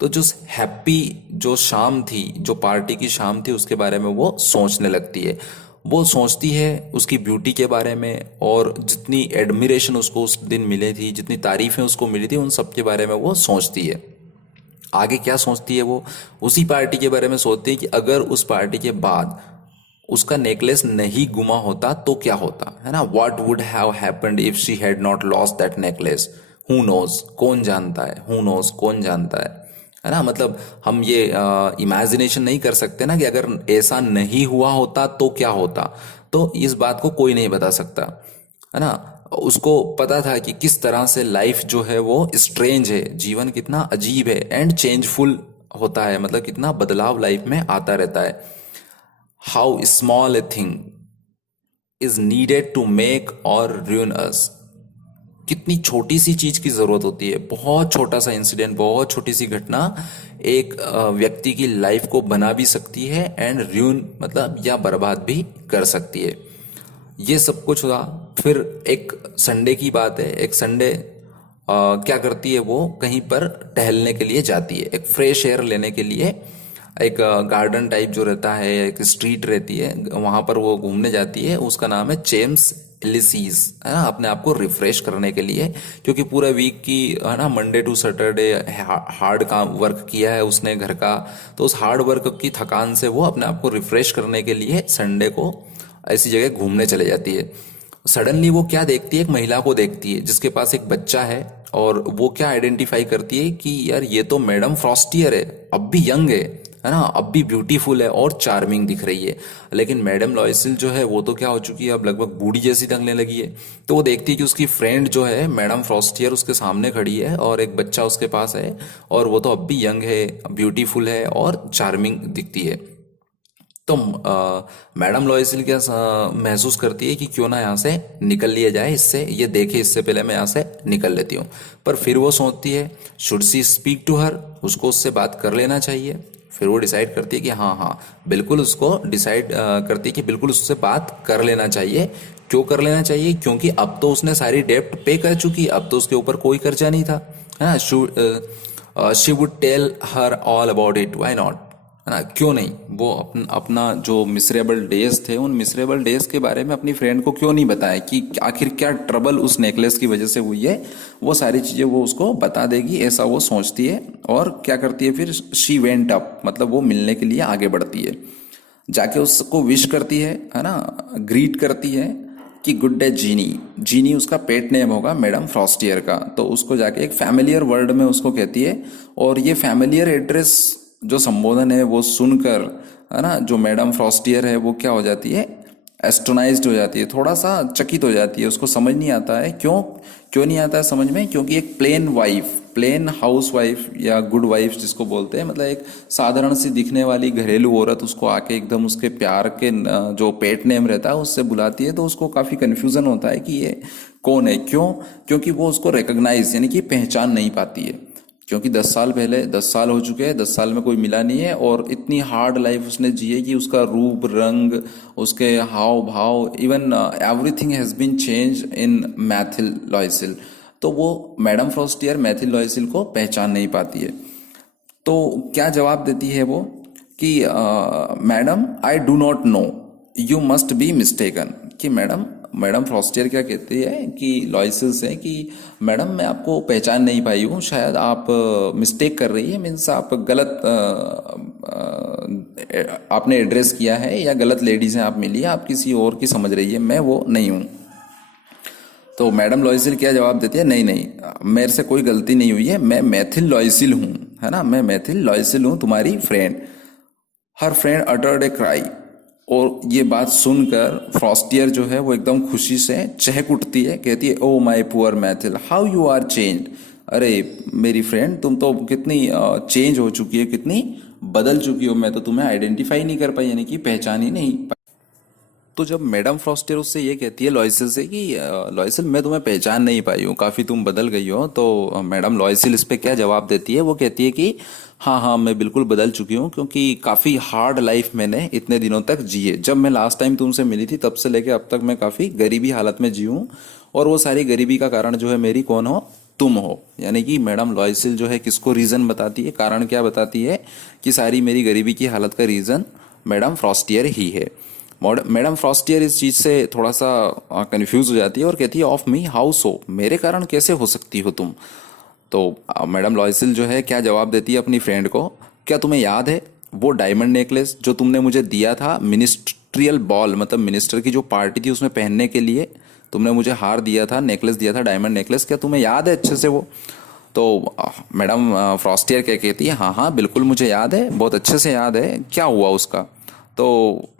तो जो हैप्पी जो शाम थी, जो पार्टी की शाम थी, उसके बारे में वो सोचने लगती है। वो सोचती है उसकी ब्यूटी के बारे में, और जितनी एडमिरेशन उसको उस दिन मिली थी, जितनी तारीफें उसको मिली थी, उन सब के बारे में वो सोचती है। आगे क्या सोचती है वो, उसी पार्टी के बारे में सोचती है कि अगर उस पार्टी के बाद उसका नेकलेस नहीं गुमा होता तो क्या होता, है ना। What would have happened if she had not lost that necklace. Who knows, कौन जानता है, हु नोज, कौन जानता है ना। मतलब हम ये इमेजिनेशन नहीं कर सकते ना कि अगर ऐसा नहीं हुआ होता तो क्या होता, तो इस बात को कोई नहीं बता सकता, है ना। उसको पता था कि किस तरह से लाइफ जो है वो स्ट्रेंज है, जीवन कितना अजीब है, एंड चेंजफुल होता है, मतलब कितना बदलाव लाइफ में आता रहता है। How small a thing is needed to make or ruin us. कितनी छोटी सी चीज की जरूरत होती है, बहुत छोटा सा इंसिडेंट, बहुत छोटी सी घटना एक व्यक्ति की लाइफ को बना भी सकती है, एंड ruin मतलब या बर्बाद भी कर सकती है। ये सब कुछ हुआ। फिर एक संडे की बात है, एक संडे क्या करती है वो, कहीं पर टहलने के लिए जाती है, एक फ्रेश एयर लेने के लिए। एक गार्डन टाइप जो रहता है, एक स्ट्रीट रहती है, वहां पर वो घूमने जाती है, उसका नाम है चेम्स एलिसीज, है ना, अपने आप को रिफ्रेश करने के लिए, क्योंकि पूरा वीक की, है ना, मंडे टू सैटरडे हार्ड काम वर्क किया है उसने घर का, तो उस हार्ड वर्क की थकान से वो अपने आप को रिफ्रेश करने के लिए संडे को ऐसी जगह घूमने चले जाती है। सडनली वो क्या देखती है, एक महिला को देखती है जिसके पास एक बच्चा है, और वो क्या आइडेंटिफाई करती है कि यार ये तो मैडम फ्रॉस्टियर है, अब भी यंग है ना, अब भी ब्यूटीफुल है और चार्मिंग दिख रही है। लेकिन मैडम लॉयसिल जो है वो तो क्या हो चुकी है, अब लगभग बूढ़ी जैसी लगने लगी है। तो वो देखती है कि उसकी फ्रेंड जो है मैडम फ्रॉस्टियर उसके सामने खड़ी है और एक बच्चा उसके पास है, और वो तो अब भी यंग है, ब्यूटीफुल है और चार्मिंग दिखती है। तो मैडम लॉयसिल क्या महसूस करती है कि क्यों ना यहाँ से निकल लिया जाए, इससे ये देखे इससे पहले मैं यहाँ से निकल लेती हूँ। पर फिर वो सोचती है, should she speak to her, उसको उससे बात कर लेना चाहिए। फिर वो डिसाइड करती है कि हाँ हाँ बिल्कुल, उसको डिसाइड करती है कि बिल्कुल उससे बात कर लेना चाहिए। क्यों कर लेना चाहिए, क्योंकि अब तो उसने सारी डेप्ट पे कर चुकी, अब तो उसके ऊपर कोई कर्जा नहीं था, है ना। She would tell her all about it, why not, है ना, क्यों नहीं। वो अपना जो मिसरेबल डेज थे, उन मिसरेबल डेज के बारे में अपनी फ्रेंड को क्यों नहीं बताया कि आखिर क्या ट्रबल उस नेकलेस की वजह से हुई है, वो सारी चीजें वो उसको बता देगी, ऐसा वो सोचती है। और क्या करती है फिर, शी वेंट अप, मतलब वो मिलने के लिए आगे बढ़ती है, जाके उसको विश करती है ना, ग्रीट करती है कि गुड डे जीनी। जीनी उसका पेट नेम होगा मैडम फ्रॉस्टियर का, तो उसको जाके एक फैमिलियर वर्ड में उसको कहती है। और ये फैमिलियर एड्रेस जो संबोधन है वो सुनकर, है ना, जो मैडम फ्रॉस्टियर है वो क्या हो जाती है, एस्ट्रोनाइज्ड हो जाती है, थोड़ा सा चकित हो जाती है। उसको समझ नहीं आता है, क्यों क्यों नहीं आता है समझ में, क्योंकि एक plain wife, plain house wife या गुड वाइफ जिसको बोलते हैं, मतलब एक साधारण सी दिखने वाली घरेलू औरत उसको आके एकदम उसके प्यार के जो पेट नेम रहता है उससे बुलाती है, तो उसको काफी कंफ्यूजन होता है कि ये कौन है। क्यों, क्योंकि वो उसको रिकॉग्नाइज यानी कि पहचान नहीं पाती है, क्योंकि 10 साल पहले, 10 साल हो चुके हैं, 10 साल में कोई मिला नहीं है, और इतनी हार्ड लाइफ उसने जी है कि उसका रूप रंग, उसके हाव भाव, even everything has been change in Mathilde Loisel. तो वो मैडम फ्रॉस्टियर मैथिल लॉयसिल को पहचान नहीं पाती है। तो क्या जवाब देती है वो कि madam I do not know, you must be mistaken. कि मैडम, मैडम फ्रॉस्टियर क्या कहती है कि लॉयसिल से कि मैडम मैं आपको पहचान नहीं पाई हूँ, शायद आप मिस्टेक कर रही है, मीन्स आप गलत आपने एड्रेस किया है, या गलत लेडी से आप मिली है, आप किसी और की समझ रही है, मैं वो नहीं हूँ। तो मैडम लॉयसिल क्या जवाब देती है, नहीं नहीं, मेरे से कोई गलती नहीं हुई है, मैं मैथिल लॉयसिल हूँ, है ना, मैं मैथिल लॉयसिल हूँ, तुम्हारी friend. Her friend uttered a cry. और ये बात सुनकर फ्रॉस्टियर जो है वो एकदम खुशी से चहक उठती है, कहती है, oh my poor Mathilde, how you are changed. अरे मेरी फ्रेंड, तुम तो कितनी चेंज हो चुकी है, कितनी बदल चुकी हो, मैं तो तुम्हें आइडेंटिफाई नहीं कर पाई, यानी कि पहचान ही नहीं। तो जब मैडम फ्रॉस्टियर उससे ये कहती है लॉयसिल से कि लॉयसिल मैं तुम्हें पहचान नहीं पाई हूँ, काफ़ी तुम बदल गई हो, तो मैडम लॉयसिल इस पे क्या जवाब देती है, वो कहती है कि हाँ हाँ मैं बिल्कुल बदल चुकी हूँ, क्योंकि काफ़ी हार्ड लाइफ मैंने इतने दिनों तक जी है। जब मैं लास्ट टाइम तुमसे मिली थी तब से लेके अब तक मैं काफ़ी गरीबी हालत में जी हूँ, और वो सारी गरीबी का कारण जो है मेरी कौन हो, तुम हो। यानी कि मैडम लॉयसिल जो है किसको रीज़न बताती है, कारण क्या बताती है कि सारी मेरी गरीबी की हालत का रीज़न मैडम फ्रॉस्टियर ही है। मैडम फ्रॉस्टियर इस चीज से थोड़ा सा कंफ्यूज हो जाती है और कहती है, ऑफ मी हाउ सो, मेरे कारण कैसे हो सकती हो तुम। तो मैडम लॉयसिल जो है क्या जवाब देती है अपनी फ्रेंड को, क्या तुम्हें याद है वो डायमंड नेकलेस जो तुमने मुझे दिया था मिनिस्ट्रियल बॉल, मतलब मिनिस्टर की जो पार्टी थी उसमें पहनने के लिए तुमने मुझे हार दिया था, नेकलेस दिया था, डायमंड नेकलेस, क्या तुम्हें याद है अच्छे से वो। तो मैडम फ्रॉस्टियर क्या कहती है, हाँ हाँ बिल्कुल मुझे याद है, बहुत अच्छे से याद है, क्या हुआ उसका। तो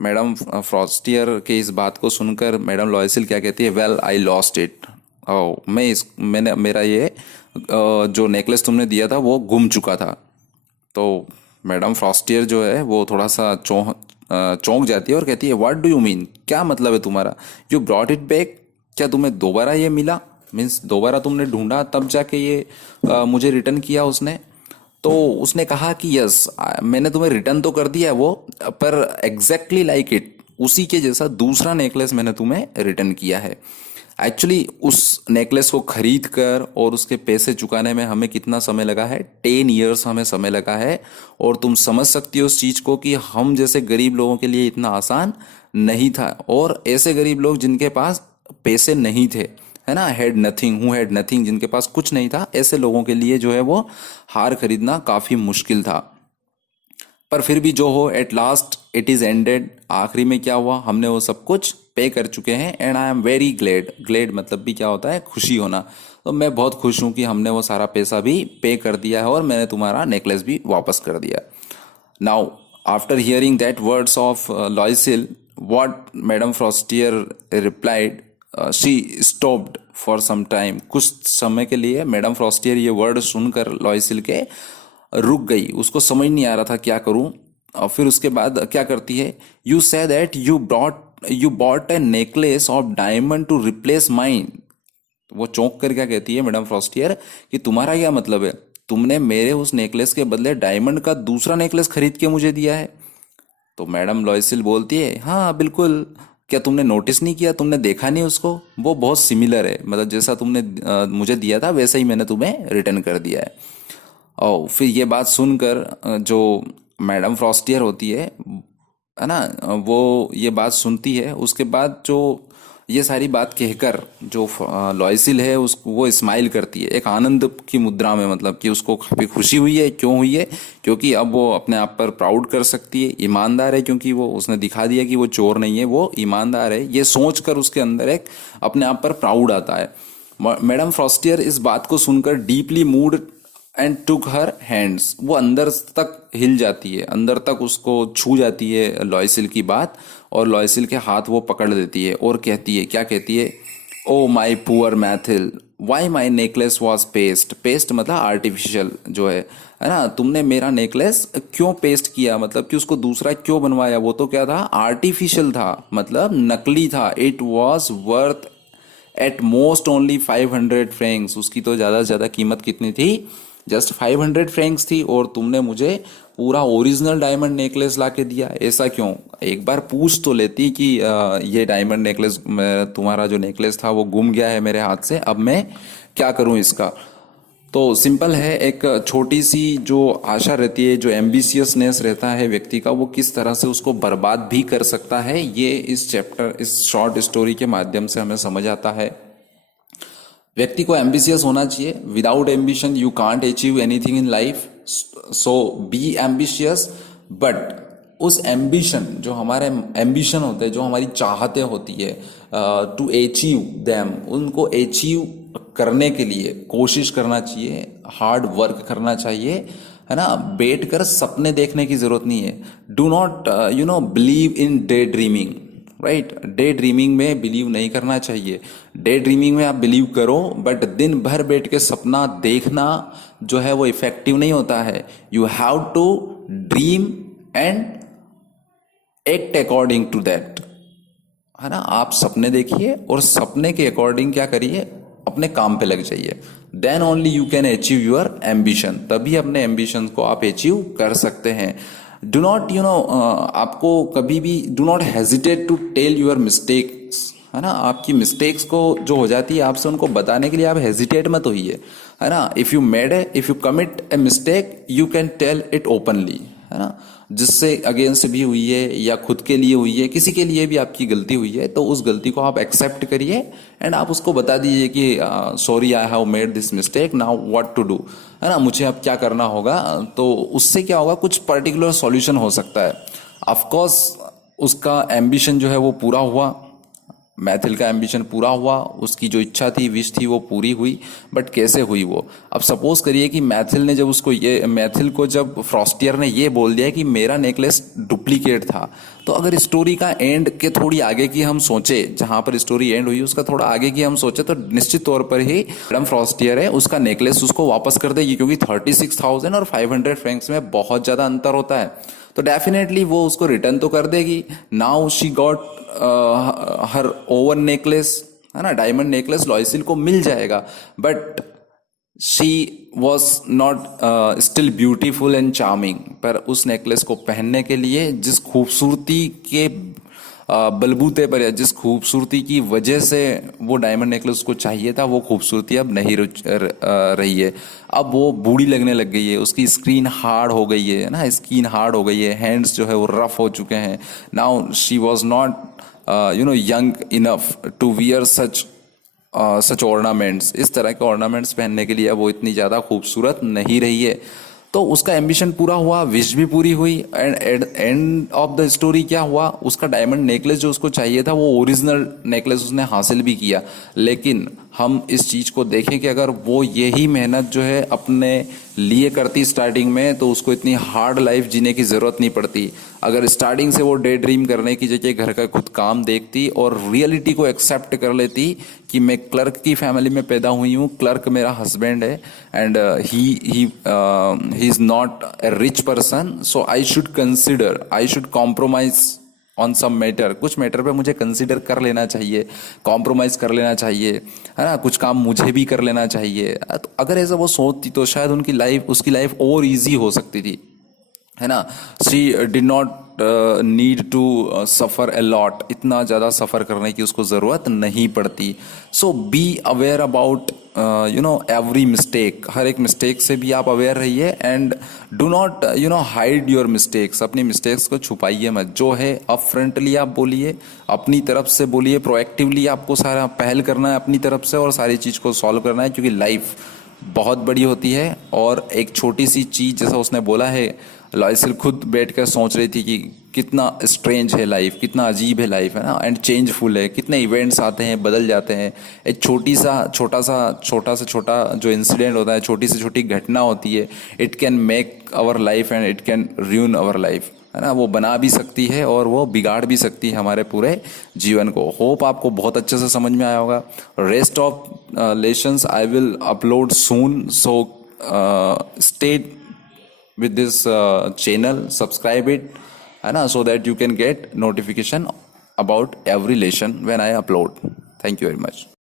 मैडम फ्रॉस्टियर के इस बात को सुनकर मैडम लॉयसिल क्या कहती है, वेल आई लॉस्ट इट। मैंने मेरा ये जो नेकलेस तुमने दिया था वो गुम चुका था। तो मैडम फ्रॉस्टियर जो है वो थोड़ा सा चौंक जाती है और कहती है, व्हाट डू यू मीन, क्या मतलब है तुम्हारा, यू ब्रॉट इट बैक, क्या तुम्हें दोबारा ये मिला, मीन्स दोबारा तुमने ढूंढा तब जाके ये मुझे रिटर्न किया उसने। तो उसने कहा कि यस, मैंने तुम्हें रिटर्न तो कर दिया है वो, पर एग्जैक्टली लाइक इट, उसी के जैसा दूसरा नेकलेस मैंने तुम्हें रिटर्न किया है। एक्चुअली उस नेकलेस को खरीद कर और उसके पैसे चुकाने में हमें कितना समय लगा है, 10 years हमें समय लगा है। और तुम समझ सकती हो उस चीज को कि हम जैसे गरीब लोगों के लिए इतना आसान नहीं था, और ऐसे गरीब लोग जिनके पास पैसे नहीं थे, है ना, had nothing, who had nothing, जिनके पास कुछ नहीं था, ऐसे लोगों के लिए जो है वो हार खरीदना काफी मुश्किल था। पर फिर भी जो हो, at last it is ended, आखिरी में क्या हुआ, हमने वो सब कुछ पे कर चुके हैं। And I am very glad, glad मतलब भी क्या होता है, खुशी होना। तो मैं बहुत खुश हूं कि हमने वो सारा पैसा भी पे कर दिया है और मैंने तुम्हारा नेकलेस भी वापस कर दिया। Now after hearing that words of Loisel, what madam Forestier replied, she stopped for some time, कुछ समय के लिए मैडम फ्रॉस्टियर ये वर्ड सुनकर लॉयसिल के रुक गई, उसको समझ नहीं आ रहा था क्या करूं। और फिर उसके बाद क्या करती है, you say that you bought a necklace of diamond to replace mine. वो चौंक कर क्या कहती है मैडम फ्रॉस्टियर कि तुम्हारा क्या मतलब है, तुमने मेरे उस नेकलेस के बदले डायमंड का दूसरा नेकलेस खरीद के मुझे दिया है। तो मैडम लॉयसिल बोलती है, हाँ बिल्कुल, क्या तुमने नोटिस नहीं किया, तुमने देखा नहीं उसको, वो बहुत सिमिलर है, मतलब जैसा तुमने मुझे दिया था वैसा ही मैंने तुम्हें रिटर्न कर दिया है। और फिर ये बात सुनकर जो मैडम फ्रॉस्टियर होती है ना, वो ये बात सुनती है। उसके बाद जो ये सारी बात कहकर जो लॉयसिल है उसको वो स्माइल करती है एक आनंद की मुद्रा में, मतलब कि उसको काफी खुशी हुई है। क्यों हुई है, क्योंकि अब वो अपने आप पर प्राउड कर सकती है, ईमानदार है, क्योंकि वो उसने दिखा दिया कि वो चोर नहीं है, वो ईमानदार है। ये सोचकर उसके अंदर एक अपने आप पर प्राउड आता है। मैडम फ्रॉस्टियर इस बात को सुनकर deeply mood and took her hands, वो अंदर तक हिल जाती है, अंदर तक उसको छू जाती है लॉयसिल की बात, और लॉयसिल के हाथ वो पकड़ लेती है और कहती है, क्या कहती है, oh my poor Mathilde, why my necklace was paste, paste मतलब आर्टिफिशियल जो है ना, तुमने मेरा नेकलेस क्यों पेस्ट किया, मतलब कि उसको दूसरा क्यों बनवाया, वो तो क्या था, आर्टिफिशियल था, मतलब नकली था। It was worth at most only 500 Franks, उसकी तो ज्यादा से ज्यादा कीमत कितनी थी, जस्ट 500 फ्रैंक्स थी, और तुमने मुझे पूरा ओरिजिनल डायमंड नेकलेस ला के दिया। ऐसा क्यों, एक बार पूछ तो लेती कि ये डायमंड नेकलेस, तुम्हारा जो नेकलेस था वो गुम गया है मेरे हाथ से, अब मैं क्या करूं इसका। तो सिंपल है, एक छोटी सी जो आशा रहती है, जो एम्बिशियसनेस रहता है व्यक्ति का, वो किस तरह से उसको बर्बाद भी कर सकता है, ये इस चैप्टर, इस शॉर्ट स्टोरी के माध्यम से हमें समझ आता है। व्यक्ति को एम्बिशियस होना चाहिए, without ambition you can't achieve anything in life, so be ambitious. But उस एम्बिशन, जो हमारे एम्बिशन होते हैं, जो हमारी चाहते होती है, टू अचीव देम, उनको अचीव करने के लिए कोशिश करना चाहिए, हार्ड वर्क करना चाहिए, है ना, बैठ कर सपने देखने की जरूरत नहीं है। Do not believe in day dreaming, right, day dreaming में बिलीव नहीं करना चाहिए। डे ड्रीमिंग में आप बिलीव करो, बट दिन भर बैठ के सपना देखना जो है वो इफेक्टिव नहीं होता है। You have to dream and act according to that, है ना, आप सपने देखिए और सपने के अकॉर्डिंग क्या करिए, अपने काम पे लग जाइए। Then only you can achieve your ambition, तभी अपने एम्बिशन को आप अचीव कर सकते हैं। डू नॉट आपको कभी भी do not hesitate to tell your mistakes, है ना, आपकी मिस्टेक्स को जो हो जाती है आपसे उनको बताने के लिए आप हेजिटेट मत होइए, है ना। If you commit a mistake you can tell it openly, है ना, जिससे अगेंस्ट भी हुई है या खुद के लिए हुई है, किसी के लिए भी आपकी गलती हुई है, तो उस गलती को आप एक्सेप्ट करिए एंड आप उसको बता दीजिए कि sorry I have made this mistake, now what to do, है ना, मुझे अब क्या करना होगा। तो उससे क्या होगा, कुछ पर्टिकुलर सॉल्यूशन हो सकता है। ऑफ कोर्स उसका एम्बिशन जो है वो पूरा हुआ, मैथिल का एम्बिशन पूरा हुआ, उसकी जो इच्छा थी, विश थी, वो पूरी हुई। बट कैसे हुई वो, अब सपोज करिए कि मैथिल को जब फ्रॉस्टियर ने ये बोल दिया कि मेरा नेकलेस डुप्लीकेट था, तो अगर स्टोरी का एंड के थोड़ी आगे की हम सोचे, जहां पर स्टोरी एंड हुई उसका थोड़ा आगे की हम सोचे, तो निश्चित तौर पर ही मैडम फ्रॉस्टियर है उसका नेकलेस उसको वापस कर देगी, क्योंकि 36,000 और 500 फ्रैंक्स में बहुत ज्यादा अंतर होता है, तो डेफिनेटली वो उसको रिटर्न तो कर देगी। Now she got her oven necklace, है ना, डायमंड नेकलेस लॉयसिल को मिल जाएगा, but she was not still beautiful and charming. पर उस नेकलेस को पहनने के लिए जिस खूबसूरती के बलबूते पर, या जिस खूबसूरती की वजह से वो डायमंड नेकलेस को चाहिए था, वो खूबसूरती अब नहीं रही है। अब वो बूढ़ी लगने लग गई है, उसकी स्किन हार्ड हो गई है ना, स्किन हार्ड हो गई है, हैंड्स जो है वो रफ हो चुके हैं। Now she was not young enough to wear such ornaments, इस तरह के ornaments पहनने के लिए अब वो इतनी ज़्यादा खूबसूरत नहीं रही है। तो उसका एम्बिशन पूरा हुआ, विश भी पूरी हुई, and at end of the story क्या हुआ, उसका डायमंड नेकलेस जो उसको चाहिए था वो ओरिजिनल नेकलेस उसने हासिल भी किया। लेकिन हम इस चीज़ को देखें कि अगर वो यही मेहनत जो है अपने लिए करती स्टार्टिंग में, तो उसको इतनी हार्ड लाइफ जीने की ज़रूरत नहीं पड़ती। अगर स्टार्टिंग से वो डे ड्रीम करने की जगह घर का खुद काम देखती और रियलिटी को एक्सेप्ट कर लेती कि मैं क्लर्क की फैमिली में पैदा हुई हूँ, क्लर्क मेरा हस्बैंड है, and he is not a rich person, so I should compromise on some matter, कुछ मैटर पे मुझे कंसिडर कर लेना चाहिए, कॉम्प्रोमाइज़ कर लेना चाहिए, है ना, कुछ काम मुझे भी कर लेना चाहिए। तो अगर ऐसा वो सोचती तो शायद उसकी लाइफ और इजी हो सकती थी, है ना। She did not need to suffer a lot, इतना ज़्यादा सफ़र करने की उसको ज़रूरत नहीं पड़ती। So be aware about every mistake, हर एक मिस्टेक से भी आप अवेयर रहिए, and do not hide your mistakes, अपनी मिस्टेक्स को छुपाइए मत, जो है अप फ्रंटली आप बोलिए, अपनी तरफ से बोलिए, प्रोएक्टिवली आपको सारा पहल करना है अपनी तरफ से और सारी चीज़ को सॉल्व करना है, क्योंकि लाइफ बहुत बड़ी होती है। और एक छोटी सी चीज़, जैसा उसने बोला है, लॉयसिल खुद बैठ कर सोच रही थी कि कितना स्ट्रेंज है लाइफ, कितना अजीब है लाइफ, है ना, एंड चेंजफुल है, कितने इवेंट्स आते हैं, बदल जाते हैं। एक छोटा जो इंसिडेंट होता है, छोटी से छोटी घटना होती है, it can make our life and it can ruin our life, है ना, वो बना भी सकती है और वो बिगाड़ भी सकती है हमारे पूरे जीवन को। होप आपको बहुत अच्छे से समझ में आया होगा। Rest of lessons I will upload soon, so stay with this channel, subscribe it, है ना, so that you can get notification about every lesson when I upload. Thank you very much.